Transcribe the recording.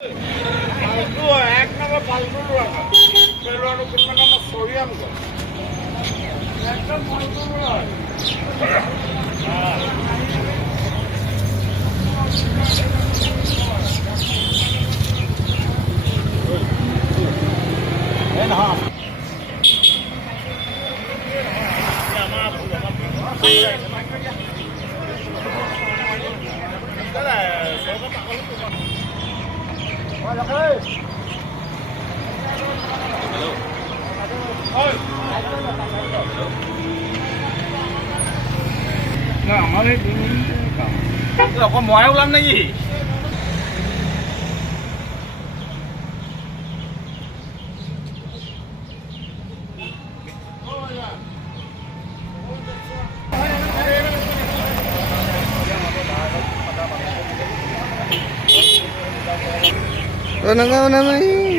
এক নম্বর ফালগুলো রাখা পেলোয়ার কিনবেন আমার সরিয়ান একদম ফালগুলো আমার এই অকল মই ওলাম নেকি Ano nga naman